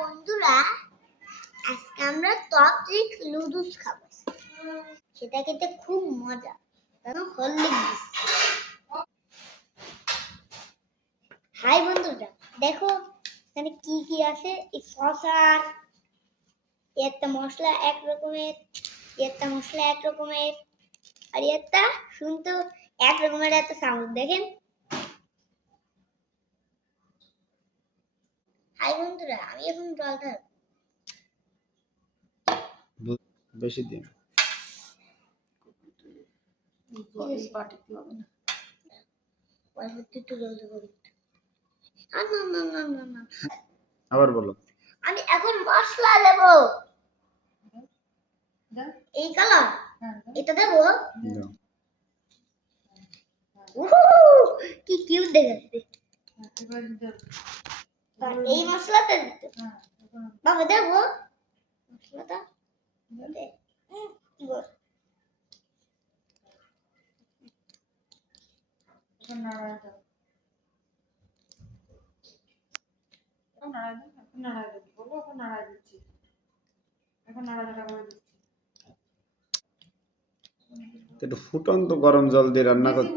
বন্ধুরা, আজকে আমরা টপিক নুডলস খাবো। সেটা খেতে খুব মজা, কারণ হরলিক্স দিচ্ছে। হাই বন্ধুরা, দেখো এখানে কি কি আছে। এই শসা, একটা মশলা এক রকমের, একটা মশলা এক রকমের, আর একটা শুনতে এক রকমের একটা সাউন্ড। দেখেন হাই বন্ধুরা, আমি এখন জল খাবো। বেশি দিন আবার বলো। আমি এখন মশলা দেব। এই কালার এটা দেব। কি কিউট দেখাচ্ছে। এই মশলাটা দিতে বাবা দেব। মশলাটা একটু ফুটন্ত গরম জল দিয়ে রান্না করতে